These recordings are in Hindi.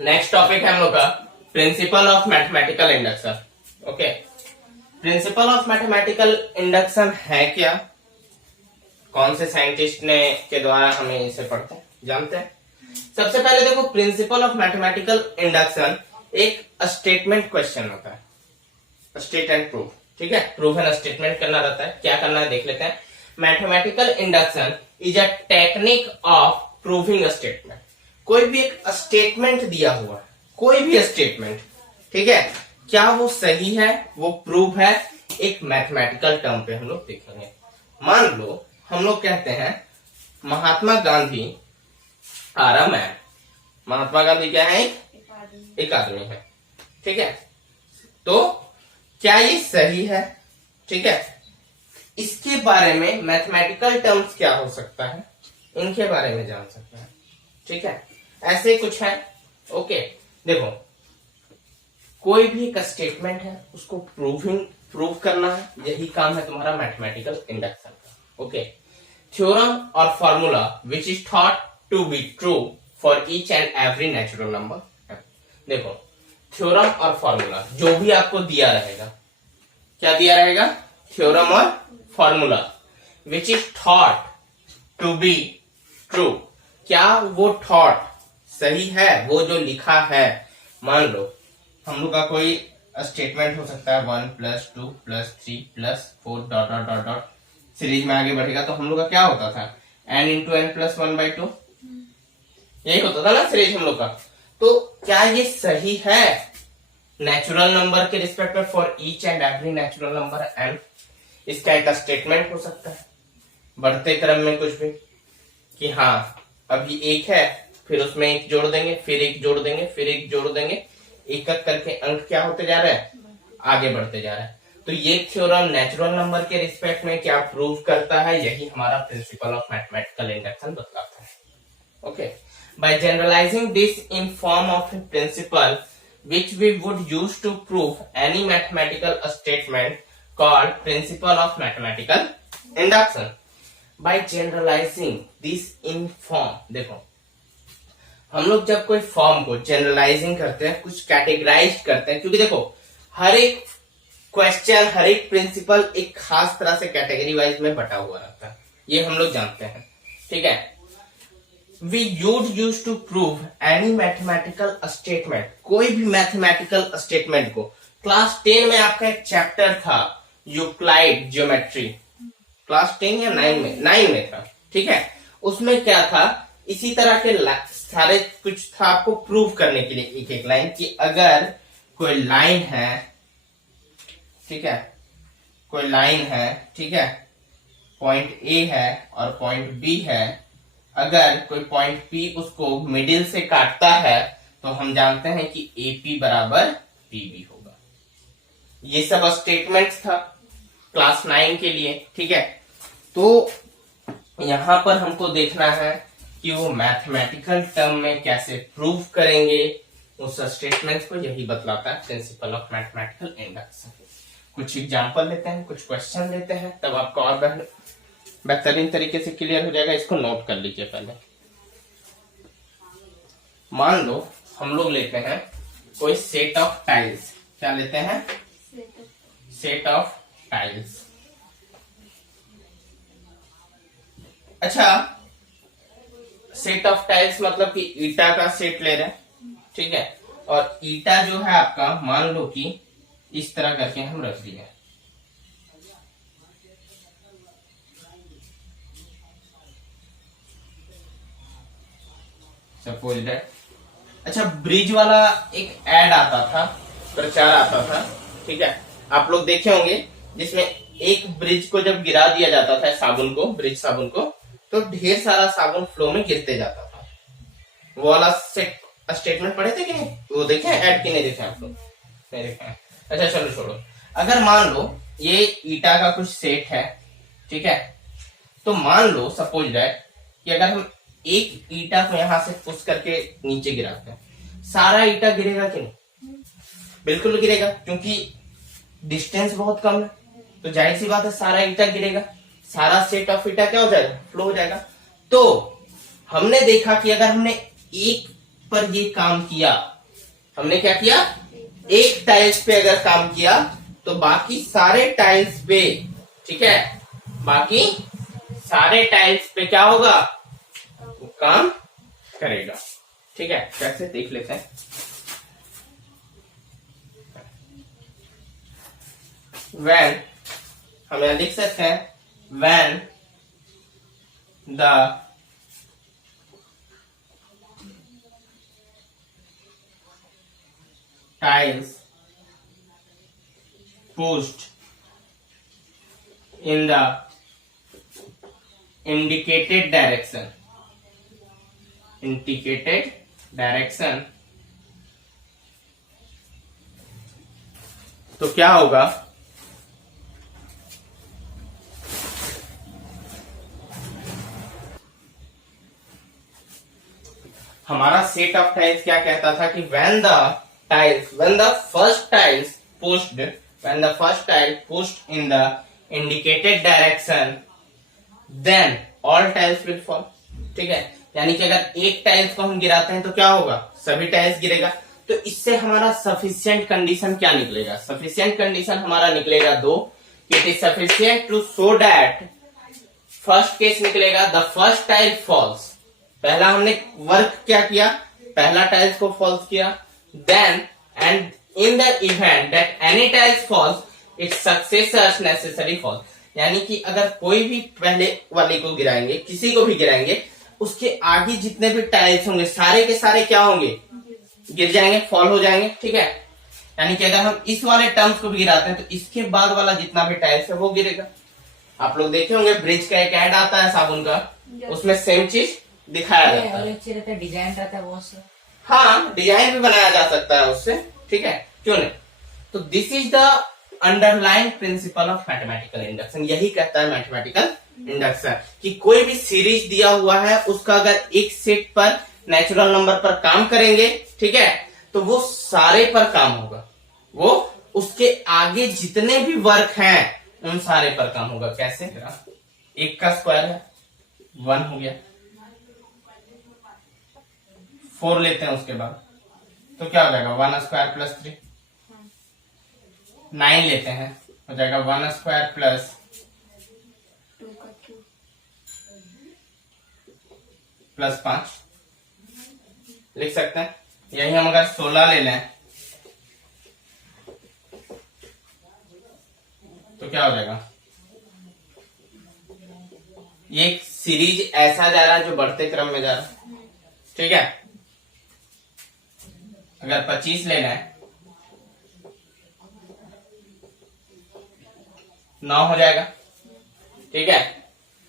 नेक्स्ट टॉपिक है हम लोग का principal of mathematical induction. Okay, principal of mathematical induction है क्या, कौन से साइंटिस्ट ने के द्वारा हमें इसे पढ़ते हैं जानते हैं। सबसे पहले देखो, प्रिंसिपल ऑफ मैथमेटिकल इंडक्शन एक स्टेटमेंट क्वेश्चन होता है, स्टेट एंड प्रूफ। ठीक है, प्रूफ एंड स्टेटमेंट करना रहता है। क्या करना है देख लेते हैं। Mathematical induction is a technique of proving statement. कोई भी एक स्टेटमेंट दिया हुआ है, कोई भी स्टेटमेंट, ठीक है, क्या वो सही है, वो प्रूव है, एक मैथमेटिकल टर्म पे हम लोग देखेंगे। मान लो हम लोग कहते हैं Mahatma Gandhi are a man. Mahatma Gandhi क्या है, एक आदमी है। ठीक है, तो क्या ये सही है? ठीक है, इसके बारे में मैथमेटिकल टर्म्स क्या हो सकता है, इनके बारे में जान सकते हैं। ठीक है, ऐसे कुछ है। ओके, देखो, कोई भी एक स्टेटमेंट है, उसको प्रूव करना है, यही काम है तुम्हारा मैथमेटिकल इंडक्शन का। ओके, थ्योरम और formula which is thought to be true for each and every natural number. देखो, थ्योरम और फॉर्मूला जो भी आपको दिया रहेगा, क्या दिया रहेगा, थ्योरम और formula which is thought to be true, क्या वो थॉट सही है, वो जो लिखा है। मान लो हम लोग का कोई स्टेटमेंट हो सकता है 1 + 2 + 3 + 4 ... सीरीज में आगे बढ़ेगा तो हम लोग का क्या होता था, n × n + 1/2, यही होता था ना सीरीज हम लोग का। तो क्या ये सही है नेचुरल नंबर के रिस्पेक्ट में for each and every natural number n? इसका एक स्टेटमेंट हो सकता है बढ़ते क्रम में कुछ भी, कि हाँ अभी 1 है, फिर उसमें 1 जोड़ देंगे, फिर 1 जोड़ देंगे, फिर 1 जोड़ देंगे, एक एक करके अंक क्या होते जा रहे हैं, आगे बढ़ते जा रहे हैं। तो ये थ्योरम नेचुरल नंबर के रिस्पेक्ट में क्या प्रूव करता है, यही हमारा प्रिंसिपल ऑफ मैथमेटिकल इंडक्शन बतलाता है। Okay, by generalising this in form of a principle which we would use to prove any mathematical statement called principle of mathematical induction. By generalizing this in form, देखो हम लोग जब कोई फॉर्म को जनरलाइजिंग करते हैं, कुछ कैटेगराइज करते हैं, क्योंकि देखो हर एक क्वेश्चन, हर एक प्रिंसिपल एक खास तरह से कैटेगरी वाइज में बटा हुआ रहता है, ये हम लोग जानते हैं। ठीक है, We would use to prove any mathematical statement, कोई भी मैथमेटिकल स्टेटमेंट को। क्लास 10 में आपका एक चैप्टर था यूक्लाइड ज्योमेट्री, क्लास 10 या 9 में था। ठीक है, उसमें क्या था, इसी तरह के सारे कुछ था आपको प्रूव करने के लिए, एक एक लाइन की, अगर कोई लाइन है, ठीक है, कोई लाइन है, ठीक है, पॉइंट ए है और पॉइंट बी है, अगर कोई पॉइंट P उसको मिडिल से काटता है तो हम जानते हैं कि AP बराबर PB होगा। ये सब स्टेटमेंट्स था क्लास 9 के लिए। ठीक है, तो यहां पर हमको देखना है कि वो मैथमेटिकल टर्म में कैसे प्रूव करेंगे उस स्टेटमेंट्स को, यही बतलाता है प्रिंसिपल ऑफ मैथमेटिकल इंडक्शन। कुछ एग्जांपल लेते हैं, कुछ क्वेश्चन लेते हैं, तब आपको और बेहतरीन तरीके से क्लियर हो जाएगा। इसको नोट कर लीजिए पहले। मान लो हम लोग लेते हैं कोई सेट ऑफ टाइल्स। क्या लेते हैं, सेट ऑफ टाइल्स। अच्छा, सेट ऑफ टाइल्स मतलब कि ईटा का सेट ले रहे हैं। ठीक है, और ईटा जो है आपका, मान लो कि इस तरह करके हम रख दिए। सपोज दैट, अच्छा, ब्रिज वाला एक ऐड आता था, प्रचार आता था। ठीक है, आप लोग देखे होंगे, जिसमें एक ब्रिज को जब गिरा दिया जाता था, साबुन को, ब्रिज साबुन को, तो ढेर सारा साबुन फ्लो में गिरते जाता था। वो वाला स्टेटमेंट पढ़े थे कि नहीं, वो देखे ऐड कि नहीं देखे आप लोग, नहीं देखे। अच्छा चलो छोड़ो, अगर मान लो ये ईटा का कुछ सेट है, ठीक है, तो मान लो सपोज दैट कि अगर हम एक ईटा को यहां से पुश करके नीचे गिराते हैं, सारा ईटा गिरेगा कि नहीं, बिल्कुल गिरेगा, क्योंकि डिस्टेंस बहुत कम है, तो जाहिर सी बात है सारा ईटा गिरेगा, सारा सेट ऑफ ईटा क्या हो जाएगा, फ्लो हो जाएगा। तो हमने देखा कि अगर हमने एक पर ये काम किया, हमने क्या किया, एक टाइल्स पे अगर काम किया तो बाकी सारे टाइल्स पे, ठीक है, बाकी सारे टाइल्स पे क्या होगा, वो काम करेगा। ठीक है, कैसे देख लेते हैं। When हम यहां लिख सकते हैं, when the tiles pushed in the indicated direction तो क्या होगा, हमारा सेट ऑफ टाइल्स क्या कहता था कि when the first tile pushed in the indicated direction then all tiles will fall। ठीक है, यानी कि अगर एक टाइल्स को हम गिराते हैं तो क्या होगा, सभी टाइल्स गिरेगा। तो इससे हमारा सफिशिएंट कंडीशन क्या निकलेगा, सफिशिएंट कंडीशन हमारा निकलेगा दो, it is sufficient to show that, first case निकलेगा द फर्स्ट टाइल फॉल्स, पहला हमने वर्क क्या किया, पहला टाइल्स को फॉल्स किया, then and in the event that any tiles falls its successors necessary fall, यानी कि अगर कोई भी पहले वाले को गिराएंगे, किसी को भी गिराएंगे, उसके आगे जितने भी टाइल्स होंगे सारे के सारे क्या होंगे, गिर जाएंगे, फॉल हो जाएंगे। ठीक है, यानी कि अगर हम इस वाले टर्म्स को भी गिराते हैं तो इसके बाद वाला जितना भी टाइल्स है वो गिरेगा। आप लोग देखे होंगे ब्रिज का एक ऐड आता है साबुन का, उसमें सेम चीज दिखाया जाता है, डिजाइन रहता है वो से। हाँ, डिजाइन भी बनाया जा सकता है उससे। ठीक है, क्यों नहीं। तो this is the underline principal of mathematical induction, यही कहता है मैथमेटिकल इंडक्शन कि कोई भी सीरीज दिया हुआ है उसका अगर एक सेट पर नेचुरल नंबर पर काम करेंगे, ठीक है, तो वो सारे पर काम होगा, वो उसके आगे जितने भी वर्क हैं उन सारे पर काम होगा। कैसे, एक का स्क्वायर है 1 हो गया, 4 लेते हैं उसके बाद तो क्या हो जाएगा 1 स्क्वायर प्लस 3, 9 लेते हैं हो जाएगा 1 स्क्वायर प्लस 5 लिख सकते हैं। यही हम अगर 16 ले लें तो क्या हो जाएगा, ये एक सीरीज ऐसा जा रहा है जो बढ़ते क्रम में जा रहा है। ठीक है, अगर 25 लेना है 9 हो जाएगा। ठीक है,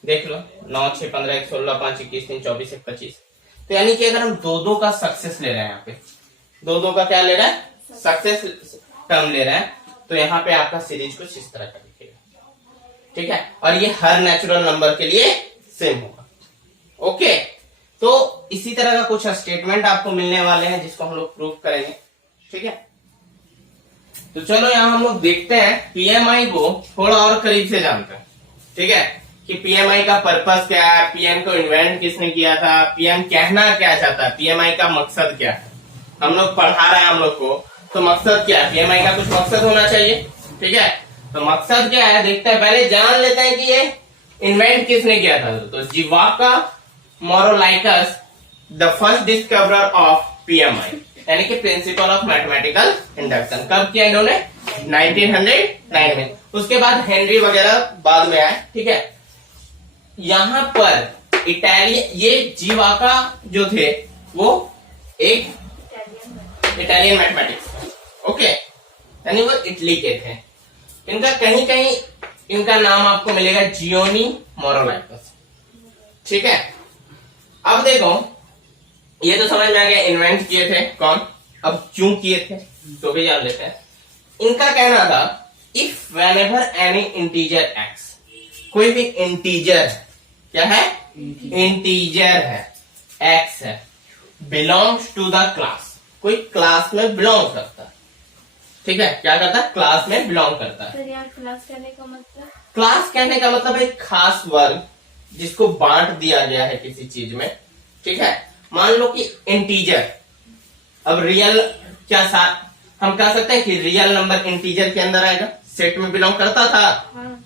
देख लो 9, 6, 15, 1, 16, 5, 21, 3, 24, 1, 25। तो यानी कि अगर हम दो का सक्सेस ले रहे हैं, यहाँ पे दो का क्या ले रहा है, सक्सेस टर्म ले रहे हैं, तो यहाँ पे आपका सीरीज कुछ इस तरह का दिखेगा। ठीक है, और ये हर नेचुरल नंबर के लिए सेम होगा। ओके, तो इसी तरह का कुछ स्टेटमेंट आपको मिलने वाले हैं जिसको हम लोग प्रूफ करेंगे। ठीक है, तो चलो यहाँ हम लोग देखते हैं पीएमआई को थोड़ा और करीब से जानते हैं। ठीक है, कि पीएमआई का पर्पस क्या है, पीएम को इन्वेंट किसने किया था, पीएम कहना क्या चाहता है, पीएमआई का मकसद क्या है, हम लोग पढ़ा रहे हैं हम लोग को, तो मकसद क्या है, पीएमआई का कुछ मकसद होना चाहिए। ठीक है, तो मकसद क्या है देखते हैं, पहले जान लेते हैं कि ये इन्वेंट किसने किया था। तो जीवाका मोरोलाइकस the first discoverer of PMI, यानी कि प्रिंसिपल ऑफ मैथमेटिकल इंडक्शन, कब किया इन्होंने, 1909 में। उसके बाद हेनरी वगैरह बाद में आए। ठीक है, यहां पर इटालियन, ये जीवाका जो थे वो एक इटालियन मैथमेटिक्स, ओके, यानी वो इटली के थे। इनका कहीं कहीं इनका नाम आपको मिलेगा जियोनी मोरोलाइकस। ठीक है, अब देखो ये तो समझ में आ गया इन्वेंट किए थे कौन, अब क्यों किए थे तो भी जान लेते हैं। इनका कहना था if whenever any integer x, कोई भी इंटीजर क्या है, इंटीजर है, एक्स है, बिलोंग्स टू द क्लास, कोई क्लास में बिलोंग करता है। ठीक है, क्या करता है, क्लास में बिलोंग करता है। सर यहाँ क्लास कहने का मतलब, क्लास कहने का मतलब एक खास वर्ग जिसको बांट दिया गया है किसी चीज में। ठीक है, मान लो कि इंटीजर अब रियल क्या हम कह सकते हैं कि रियल नंबर इंटीजर के अंदर आएगा, सेट में बिलोंग करता था। हाँ।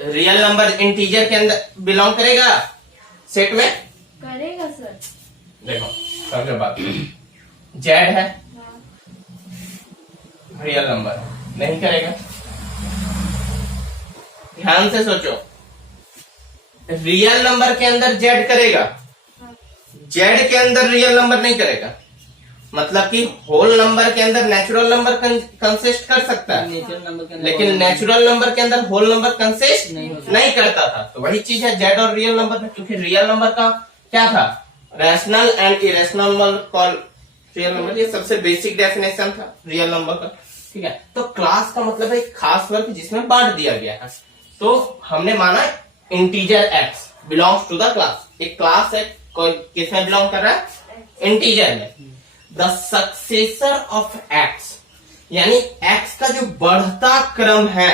रियल नंबर इंटीजर के अंदर बिलोंग करेगा सेट में? करेगा सर। देखो समझो बात, जेड है हाँ। रियल नंबर नहीं करेगा। ध्यान से सोचो, रियल नंबर के अंदर जेड करेगा, हाँ। जेड के अंदर रियल नंबर नहीं करेगा। मतलब कि होल नंबर के अंदर नेचुरल नंबर कंसिस्ट कर सकता है, नेचुरल नंबर के अंदर लेकिन नेचुरल नंबर के अंदर होल नंबर कंसिस्ट नहीं करता था। तो वही चीज है जेड और रियल नंबर में, क्योंकि रियल नंबर का क्या था, rational and irrational number call real number, ये सबसे बेसिक डेफिनेशन था रियल नंबर का। ठीक है, तो क्लास का मतलब है एक खास वर्ग जिसमें बांट दिया गया है। तो हमने माना integer x belongs to the class, एक क्लास है, कोई किसमें बिलोंग कर रहा है, इंटीजर में। द सक्सेसर ऑफ एक्स, यानी एक्स का जो बढ़ता क्रम है,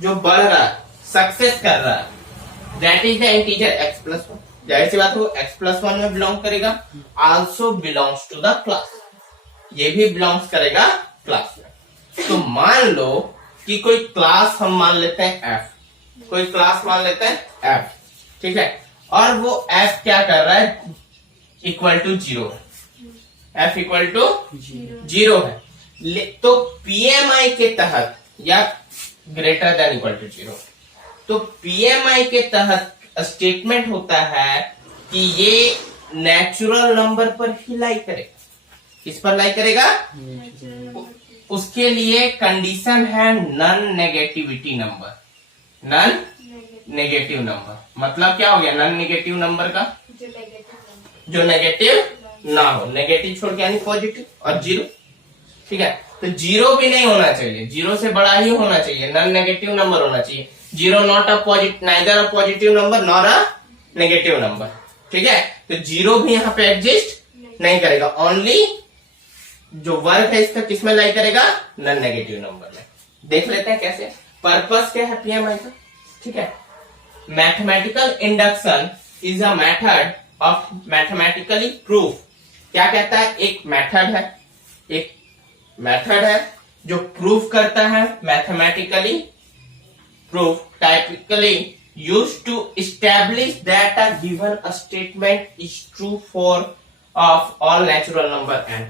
जो बढ़ रहा है, सक्सेस कर रहा है, that is the integer x plus one. जाहिर सी बात हो एक्स प्लस वन में बिलोंग करेगा, also belongs to the class, ये भी बिलोंग्स करेगा क्लास में। तो मान लो कि कोई क्लास हम मान लेते हैं एफ, कोई क्लास मान लेते हैं एफ, ठीक है, और वो एफ क्या कर रहा है, equal to zero, f equal to zero है। तो पीएमआई के तहत या greater than equal to zero, तो पीएमआई के तहत स्टेटमेंट होता है कि ये नेचुरल नंबर पर ही लाई करेगा। किस पर लाई करेगा? उसके लिए कंडीशन है non negativity number, non negative number. मतलब क्या हो गया नॉन नेगेटिव नंबर का, जो नेगेटिव ना हो, नेगेटिव छोड़ के यानी पॉजिटिव, और जीरो। ठीक है, तो जीरो भी नहीं होना चाहिए, जीरो से बड़ा ही होना चाहिए, नॉन नेगेटिव नंबर होना चाहिए। Zero not a positive, neither a positive number nor a negative number. ठीक है, तो जीरो भी यहाँ पे एग्जिस्ट नहीं करेगा, ओनली जो वर्ग है इसका किसमें लाई करेगा, नॉन नेगेटिव नंबर में। देख लेते हैं कैसे, पर्पस क्या है पीएमआई का। ठीक है, mathematical induction is a method of mathematically proof. क्या कहता है, एक मेथड है, एक मेथड है जो प्रूफ करता है, mathematically proof, typically used to establish that a given statement is true for of all natural number n।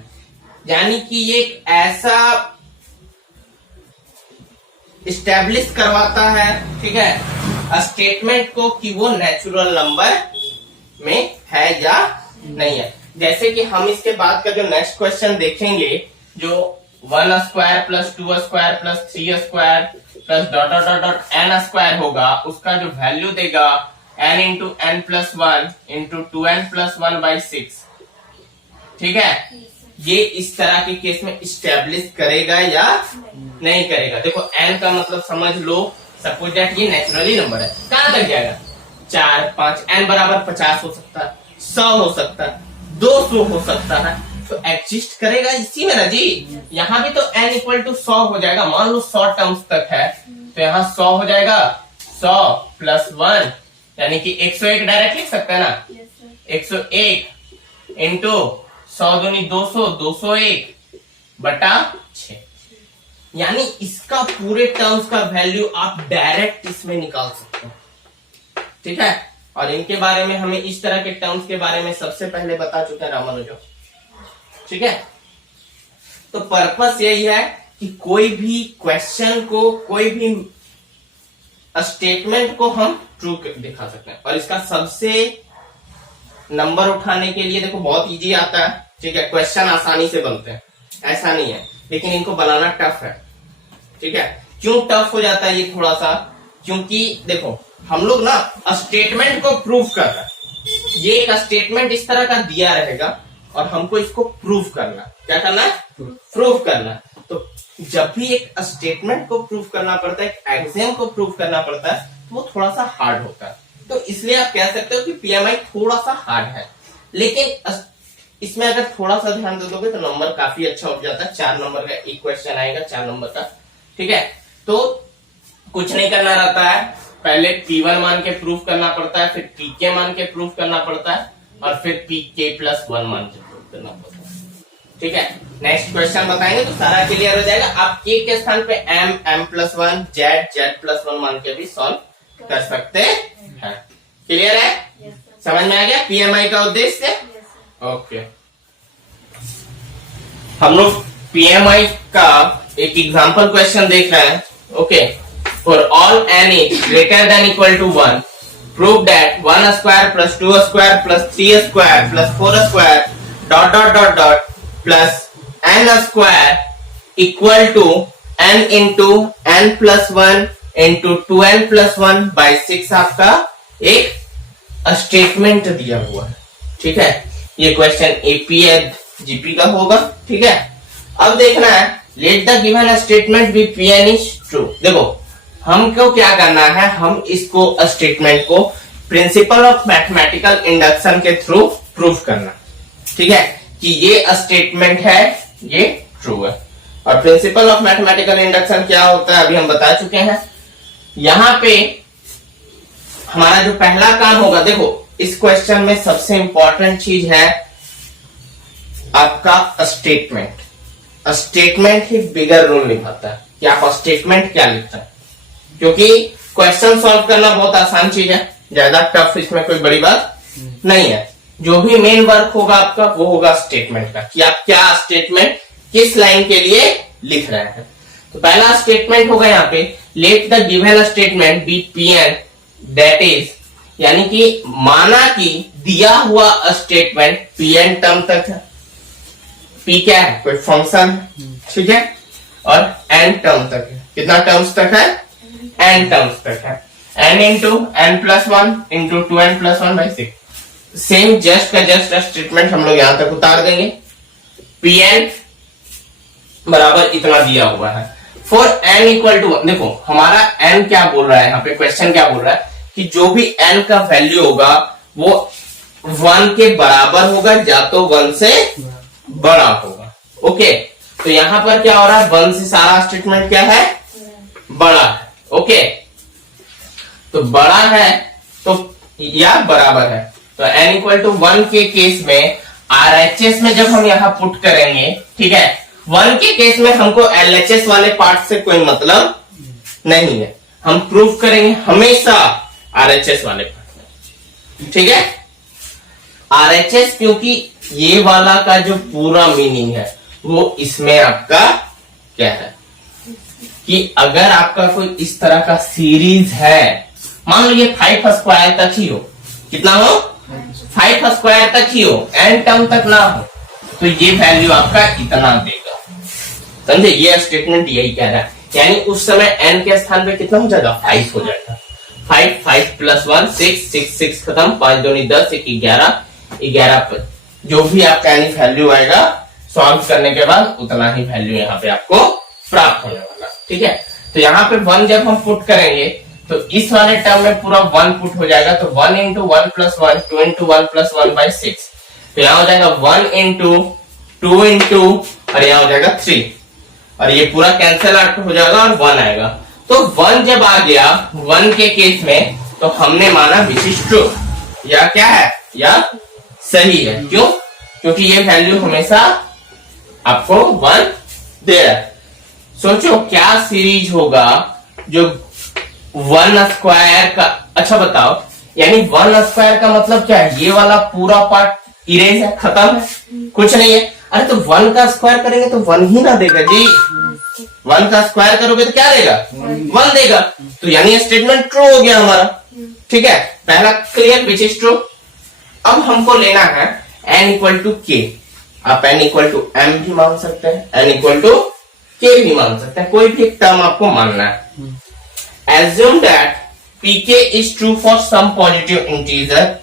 यानी कि ये एक ऐसा इस्टेब्लिश करवाता है, ठीक है, स्टेटमेंट को कि वो नेचुरल नंबर में है या नहीं है। जैसे कि हम इसके बाद का जो नेक्स्ट क्वेश्चन देखेंगे, जो 1 square plus 2 square plus 3 square plus dot dot dot dot n square होगा, उसका जो वैल्यू देगा n into n plus one into 2n plus 1/6। ठीक है, ये इस तरह के केस में इस्टेब्लिश करेगा या नहीं करेगा। देखो n का मतलब समझ लो, सपोज दैट ये नेचुरली नंबर है, कहां तक जाएगा, 4 5, n बराबर 50 हो सकता है, 100 हो सकता है, 200 हो सकता है, तो एग्जिस्ट करेगा इसी में ना जी। यहाँ भी तो n इक्वल टू 100 हो जाएगा, मान लो 100 टर्म्स तक है, तो यहाँ 100 हो जाएगा, 100 प्लस 1 यानी कि 101 डायरेक्ट लिख सकते हैं ना, 101 इंटू 100 दूनी 200, 201 बटा 6, यानी इसका पूरे टर्म्स का वैल्यू आप डायरेक्ट इसमें निकाल सकते हैं। ठीक है, और इनके बारे में हमें इस तरह के टर्म्स के बारे में सबसे पहले बता चुके हैं रामानुजन। ठीक है, तो पर्पस यही है कि कोई भी क्वेश्चन को, कोई भी स्टेटमेंट को हम ट्रू दिखा सकते हैं। और इसका सबसे नंबर उठाने के लिए देखो बहुत इजी आता है। ठीक है, क्वेश्चन आसानी से बनते हैं, ऐसा नहीं है, लेकिन इनको बनाना टफ है। ठीक है, क्यों टफ हो जाता है ये थोड़ा सा, क्योंकि देखो हम लोग ना स्टेटमेंट को प्रूव कर रहे हैं, ये एक स्टेटमेंट इस तरह का दिया रहेगा और हमको इसको प्रूव करना, क्या करना है, प्रूव करना। तो जब भी एक स्टेटमेंट को प्रूव करना पड़ता है, एक एक्सियम को प्रूव करना पड़ता है, तो वो थोड़ा सा हार्ड होता है। तो इसलिए आप कह सकते हो कि पीएमआई थोड़ा सा हार्ड है, लेकिन इसमें अगर थोड़ा सा ध्यान दे दोगे तो नंबर काफी अच्छा हो जाता है। 4 नंबर का एक क्वेश्चन आएगा, 4 नंबर का। ठीक है, तो कुछ नहीं करना रहता है, पहले P1 मान के प्रूव करना पड़ता है, फिर PK मान के प्रूव करना पड़ता है, और फिर PK+1 मान के प्रूव करना पड़ता है। ठीक है, नेक्स्ट क्वेश्चन बताएंगे तो सारा क्लियर हो जाएगा। आप के स्थान पे m+1 z+1 मान के भी सॉल्व कर सकते हैं। क्लियर है? Yes, समझ में आ गया पीएमआई का उद्देश्य? sir. ओके, हम लोग पीएमआई का एक एग्जांपल क्वेश्चन देख रहे हैं। Okay, for all n is greater than equal to 1 prove that 1 square plus 2 square plus 3 square plus 4 square dot dot dot dot plus n square equal to n into n plus 1 into 2n plus 1 by 6 आपका एक स्टेटमेंट दिया हुआ है। ठीक है, ये क्वेश्चन एपी जीपी का होगा। ठीक है, अब देखना है let the given statement be PN is true. देखो हमको क्या करना है, हम इसको स्टेटमेंट को प्रिंसिपल ऑफ मैथमेटिकल इंडक्शन के थ्रू प्रूफ करना। ठीक है, कि ये स्टेटमेंट है, ये ट्रू है। और प्रिंसिपल ऑफ मैथमेटिकल इंडक्शन क्या होता है अभी हम बता चुके हैं। यहां पे हमारा जो पहला काम होगा, देखो इस क्वेश्चन में सबसे इंपॉर्टेंट चीज है आपका स्टेटमेंट। स्टेटमेंट ही बिगर रोल निभाता है कि आप स्टेटमेंट क्या लिखते हैं, क्योंकि क्वेश्चन सॉल्व करना बहुत आसान चीज है, ज्यादा टफ इसमें कोई बड़ी बात नहीं है। जो भी मेन वर्क होगा आपका वो होगा स्टेटमेंट का, कि आप क्या स्टेटमेंट किस लाइन के लिए लिख रहे हैं। तो पहला स्टेटमेंट होगा यहाँ पे let the given statement be PN that is, यानी कि माना कि दिया हुआ स्टेटमेंट पीएन टर्म तक है। पी क्या है? कोई फंक्शन है, ठीक है, और एन टर्म तक है। कितना टर्म्स तक है? एन टर्म्स तक है। N into n plus 1 into 2n plus 1 by 6। Same just का जस्ट स्टेटमेंट हम लोग यहां तक उतार देंगे। पीएन बराबर इतना दिया हुआ है फॉर n इक्वल टू 1। देखो हमारा n क्या बोल रहा है यहाँ पे, क्वेश्चन क्या बोल रहा है कि जो भी n का वैल्यू होगा वो 1 के बराबर होगा या तो 1 से बड़ा होगा। ओके, तो यहां पर क्या हो रहा है, 1 से सारा स्टेटमेंट क्या है? बड़ा है। ओके, तो बड़ा है तो या बराबर है, तो n इक्वल टू 1 के केस में RHS में जब हम यहां पुट करेंगे, ठीक है, 1 के केस में हमको LHS वाले पार्ट से कोई मतलब नहीं है, हम प्रूफ करेंगे हमेशा RHS वाले पार्ट में। ठीक है, RHS क्योंकि ये वाला का जो पूरा मीनिंग है वो इसमें आपका क्या है कि अगर आपका कोई इस तरह का सीरीज है, मान लो ये 5 स्क्वायर तक ही हो, कितना हो? 5 स्क्वायर तक ही हो, n टर्म तक ना हो, तो ये वैल्यू आपका इतना देगा। समझे? ये स्टेटमेंट यही कह रहा है, यानी उस समय n के स्थान पे कितना हो जाएगा? 5 हो जाएगा। 5 प्लस 1 6 खत्म, 5 दूनी 10 1 11 पर जो भी आपका यानी वैल्यू आएगा सॉल्व करने के बाद उतना ही वैल्यू यहाँ पे आपको प्राप्त होने वाला। ठीक है, तो यहाँ पे 1 जब हम पुट करेंगे तो इस वाले टर्म में पूरा 1 पुट हो जाएगा, तो 1 into 1 plus 1 2 into 1 plus 1 by 6, तो यहाँ हो जाएगा 1 इंटू 2 इंटू और यहाँ हो जाएगा 3, और ये पूरा कैंसिल आउट हो जाएगा और 1 आएगा। तो 1 जब आ गया 1 के केस में तो हमने माना विच इज ट्रू, या क्या है, या सही है। क्यों? क्योंकि ये वैल्यू हमेशा आपको 1 दे रहा है। सोचो क्या सीरीज होगा जो 1 स्क्वायर का, अच्छा बताओ, यानी 1 स्क्वायर का मतलब क्या है? ये वाला पूरा पार्ट इरेज है, खत्म है, कुछ नहीं है। अरे तो 1 का स्क्वायर करेंगे तो 1 ही ना देगा जी, 1 का स्क्वायर करोगे तो क्या देगा? 1 देगा, तो यानी स्टेटमेंट ट्रू हो गया हमारा। ठीक है, पहला क्लियर, विच इज ट्रू। अब हमको लेना है n इक्वल टू के। आप n इक्वल टू m भी मान सकते हैं, n इक्वल टू k भी मान सकते हैं, कोई भी एक टर्म आपको मानना है। Assume that pk is true for some positive integer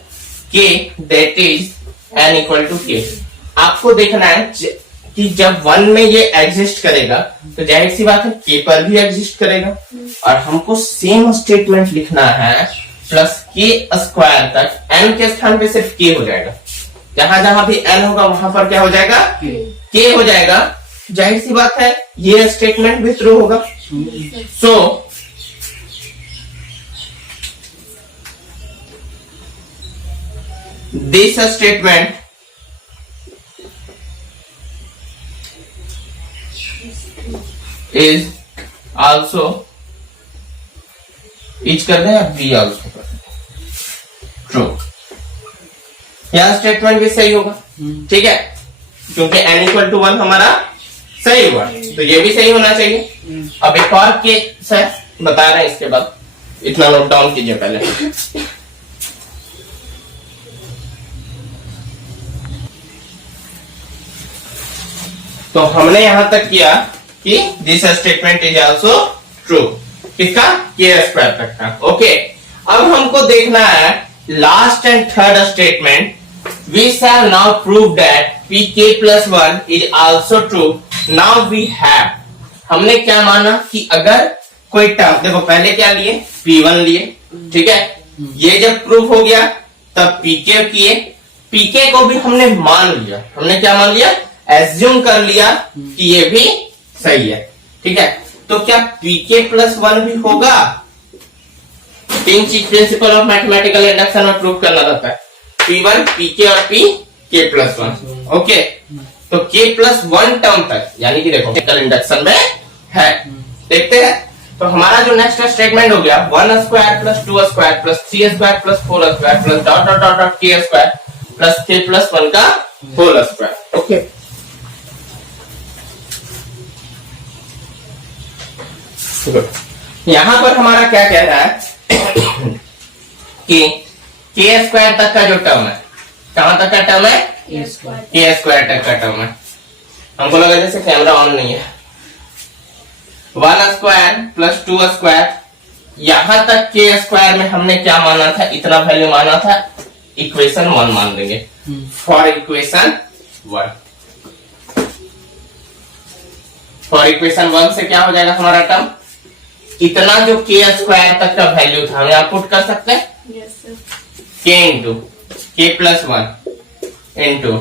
k that is n equal to k। आपको देखना है कि जब 1 में ये एग्जिस्ट करेगा तो जाहिर सी बात है k पर भी एग्जिस्ट करेगा, और हमको सेम स्टेटमेंट लिखना है प्लस के स्क्वायर तक, n के स्थान पे सिर्फ k हो जाएगा, जहां जहां भी n होगा वहां पर क्या हो जाएगा? k हो जाएगा। जाहिर सी बात है ये स्टेटमेंट भी ट्रू होगा। So this statement is also, is कर दें या बी आल्सो कर दें, ट्रू। यह स्टेटमेंट भी सही होगा, ठीक है, क्योंकि n इक्वल टू 1 हमारा सही हुआ, तो ये भी सही होना चाहिए। अब एक और केस है, बता रहे हैं इसके बाद, इतना नोट डाउन कीजिए पहले। तो हमने यहां तक किया कि this statement is also true, किसका, के स्क्वायर तक का। ओके, अब हमको देखना है last and third statement. We shall now prove that P K plus 1 is also true. Now we have, हमने क्या माना कि अगर कोई टर्म, देखो पहले क्या लिए, P1 लिए, ठीक है, ये जब प्रूफ हो गया तब PK किए, PK को भी हमने मान लिया, हमने क्या मान लिया, एज्यूम कर लिया कि ये भी सही है, ठीक है। तो क्या PK प्लस 1 भी होगा? तीन चीज प्रिंसिपल ऑफ मैथमेटिकल इंडक्शन में प्रूव करना रहता है, P1, PK और PK प्लस 1। ओके, तो K प्लस 1 टर्म तक, यानी कि देखो इंडक्शन में है, देखते हैं। तो हमारा जो नेक्स्ट स्टेटमेंट हो गया 1 square plus 2 square plus 3 square plus 4 square plus dot dot dot dot K square plus K plus 1 का होल स्क्वायर। ओके, यहां पर हमारा क्या कह रहा है कि K स्क्वायर तक का जो टर्म है, कहां तक का टर्म है, K स्क्वायर K स्क्वायर तक का टर्म है। हमको लगा जैसे कैमरा ऑन नहीं है। 1 स्क्वायर प्लस 2 स्क्वायर, यहां तक K स्क्वायर में हमने क्या माना था, इतना वैल्यू माना था, इक्वेशन 1 मान देंगे फॉर इक्वेशन 1। फॉर इक्वेशन 1 से क्या हो जाएगा हमारा टर्म, इतना जो K स्क्वायर तक का वैल्यू था हम यहाँ पुट कर सकते हैं, yes sir, K into K plus 1 into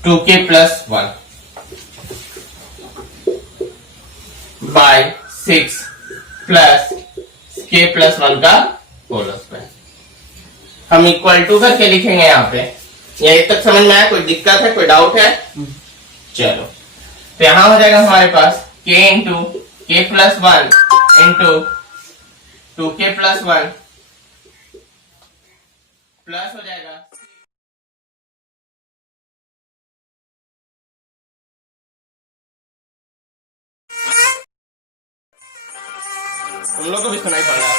2K plus 1 by 6 plus K plus 1 का होल स्क्वायर। हम इक्वल टू करके लिखेंगे यहाँ पे। यही तक समझ में आया? कोई दिक्कत है, कोई डाउट है? चलो, तो यहां हो जाएगा हमारे पास K into K plus 1 into 2K plus 1 plus हो जाएगा तुम लोग को भी सुनाई पड़ रहा है।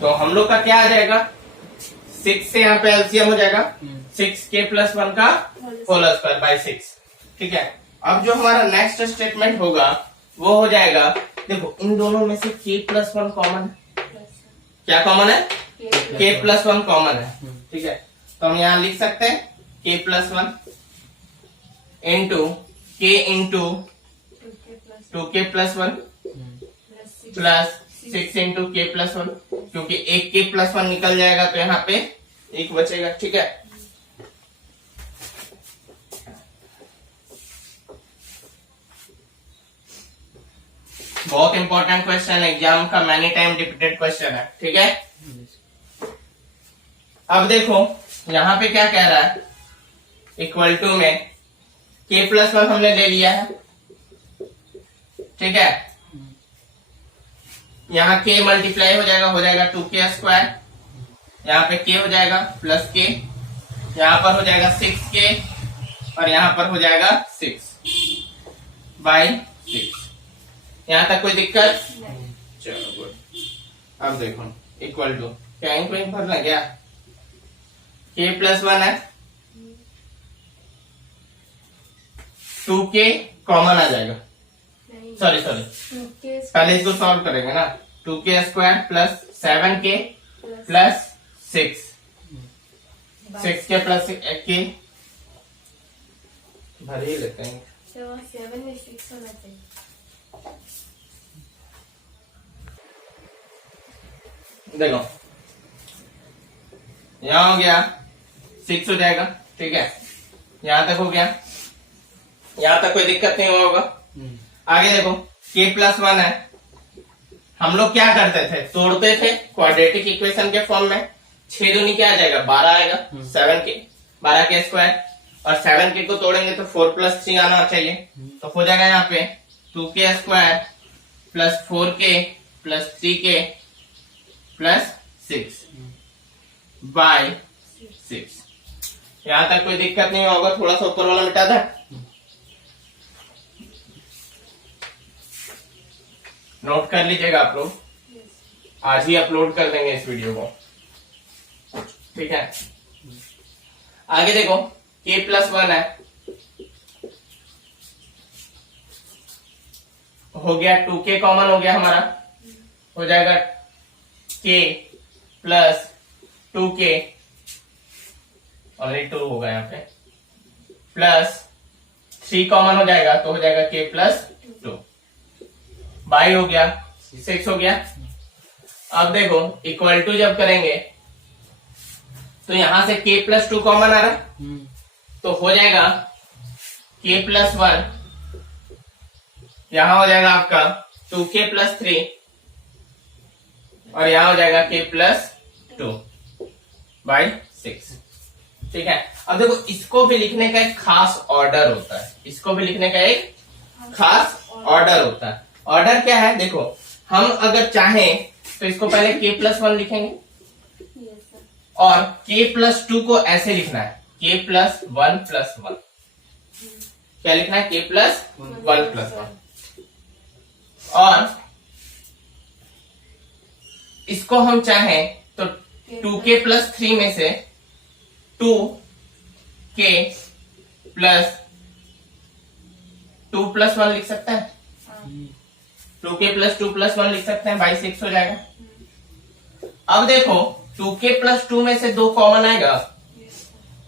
तो हम लोग का क्या आ जाएगा, 6 से यहाँ पे एलसीएम हो जाएगा 6K प्लस 1 का होल स्क्वायर बाय 6, ठीक है। अब जो हमारा नेक्स्ट स्टेटमेंट होगा वो हो जाएगा, देखो इन दोनों में से K प्लस 1 कॉमन है, क्या कॉमन है, K प्लस 1 कॉमन है, ठीक है। तो हम यहाँ लिख सकते हैं K plus 1 into K into 2K plus 1 plus 6 into K plus 1, क्योंकि एक K प्लस 1 निकल जाएगा तो यहाँ पे एक बचेगा, ठीक है। बहुत इंपॉर्टेंट क्वेश्चन है, एग्जाम का मैनी टाइम रिपीटेड क्वेश्चन है, ठीक है। अब देखो यहां पे क्या कह रहा है, इक्वल टू में K प्लस 1 हमने ले लिया है, ठीक है। यहाँ K मल्टीप्लाई हो जाएगा 2K स्क्वायर, यहाँ पे K हो जाएगा प्लस K, यहाँ पर हो जाएगा 6K और यहाँ पर हो जाएगा 6 बाई 6। यहाँ तक कोई दिक्कत? चलो गुड। अब देखो इक्वल टू क्या इंक भरना क्या, K प्लस 1 है, 2K कॉमन आ जाएगा, सॉरी पहले इसको सॉल्व करेंगे ना, 2K square plus 7K plus 6K plus K भर ही लेते हैं। 7 में 6 होना चाहिए। देखो यहाँ हो गया 6 हो जाएगा, ठीक है, यहाँ तक हो गया, यहाँ तक कोई दिक्कत नहीं हुआ होगा। आगे देखो K प्लस 1 है, हम लोग क्या करते थे, तोड़ते थे क्वाड्रेटिक इक्वेशन के फॉर्म में, 6 दूनी क्या आ जाएगा 12 आएगा, 7K 12k² और 7k को तोड़ेंगे तो 4+3 आना चाहिए, तो हो जाएगा यहाँ पे 2k² plus 4k plus 3k plus 6 bye 6। यहाँ तक कोई दिक्कत नहीं होगा, थोड़ा सा ऊपर वाला मिटा दे। नोट कर लीजिएगा आप लोग, आज ही अपलोड कर देंगे इस वीडियो को, ठीक है। आगे देखो k+1 है, हो गया 2k कॉमन हो गया हमारा, हो जाएगा k प्लस 2k, ऑनली 2 होगा यहाँ पे, प्लस 3 कॉमन हो जाएगा तो हो जाएगा k प्लस 2 बाई हो गया 6 हो गया। अब देखो इक्वल टू जब करेंगे तो यहां से k प्लस 2 कॉमन आ रहा है, तो हो जाएगा k+1, यहां हो जाएगा आपका 2k प्लस 3 और यहां हो जाएगा k प्लस 2 बाई 6, ठीक है। अब देखो इसको भी लिखने का एक खास ऑर्डर होता है, इसको भी लिखने का एक खास ऑर्डर होता है। ऑर्डर क्या है, देखो हम अगर चाहें तो इसको पहले k+1 लिखेंगे Yes, sir. और k+2 को ऐसे लिखना है k+1+1, क्या लिखना है k+1+1, और इसको हम चाहें तो 2k प्लस 3 में से 2k प्लस 2+1 लिख सकते हैं, 2k प्लस 2+1 लिख सकते हैं, बाई 6 हो जाएगा। अब देखो 2k प्लस 2 में से 2 कॉमन आएगा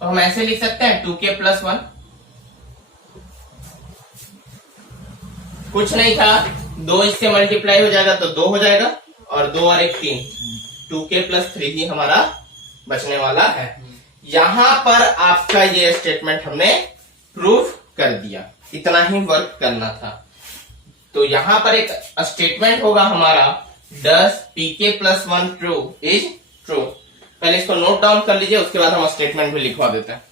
तो हम ऐसे लिख सकते हैं 2k प्लस 1, कुछ नहीं था, 2 इससे मल्टीप्लाई हो जाएगा तो 2 हो जाएगा, और 2 और 1 3, 2k प्लस 3 ही हमारा बचने वाला है। यहां पर आपका ये स्टेटमेंट हमने प्रूव कर दिया, इतना ही वर्क करना था। तो यहां पर एक स्टेटमेंट होगा हमारा, डस pk+1 ट्रू इज ट्रू। पहले इसको नोट डाउन कर लीजिए, उसके बाद हम स्टेटमेंट भी लिखवा देते हैं।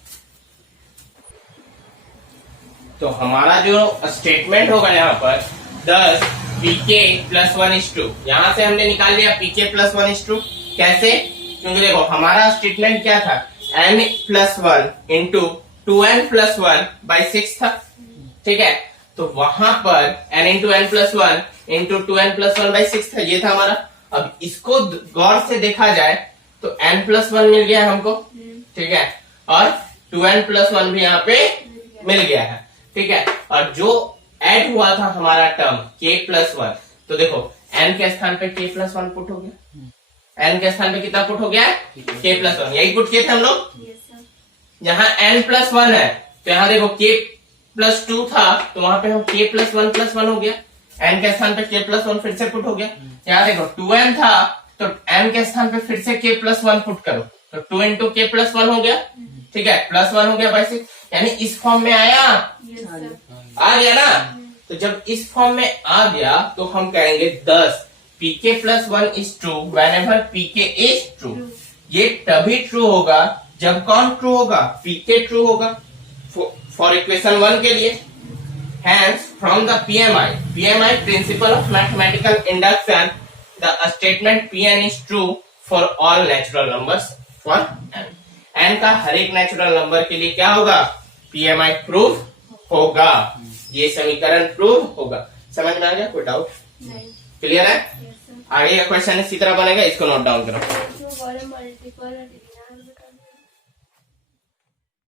तो हमारा जो स्टेटमेंट होगा यहाँ पर, डस pk+1 इज ट्रू, यहां से हमने निकाल लिया pk+1 इज ट्रू। कैसे, क्योंकि देखो हमारा स्टेटमेंट क्या था, n+1 इंटू 2n+1 बाई 6 था, ठीक है। तो वहां पर n into n+1 into 2n+1 by 6 था, ये था हमारा। अब इसको गौर से देखा जाए तो n+1 मिल गया हमको, ठीक है, और 2n+1 भी यहाँ पे मिल गया है, ठीक है। और जो ऐड हुआ था हमारा टर्म k+1, तो देखो n के स्थान पे k+1 पुट हो गया, n के स्थान पे कितना पुट हो गया, k+1, यही पुट किए थे हम लोग। Yes, sir. यहाँ n+1 है तो यहाँ देखो k+2 था तो वहां पे हम k+1+1 हो गया, n के स्थान पे k+1 फिर से पुट हो गया। यहाँ देखो 2n था तो n के स्थान पे फिर से k+1 पुट करो, तो 2 इंटू k+1 हो गया, ठीक है, +1 हो गया बाई 6, यानी इस फॉर्म में आया, Yes, sir. आ गया ना। तो जब इस फॉर्म में आ गया तो हम कहेंगे 10 pk+1 is true whenever pk is true. ये तभी ट्रू होगा जब कौन ट्रू होगा, pk ट्रू होगा, फॉर इक्वेशन 1 के लिए। Hence, from the PMI principle of mathematical induction, the statement Pn is true for all natural numbers for n. n का हर एक नेचुरल नंबर के लिए क्या होगा, PMI प्रूफ होगा, ये समीकरण प्रूव होगा। समझ में आ गया, कोई डाउट, नहीं। क्लियर है। Yes, sir. आगे का क्वेश्चन इसी तरह बनेगा, इसको नोट डाउन करो। So, what a multiple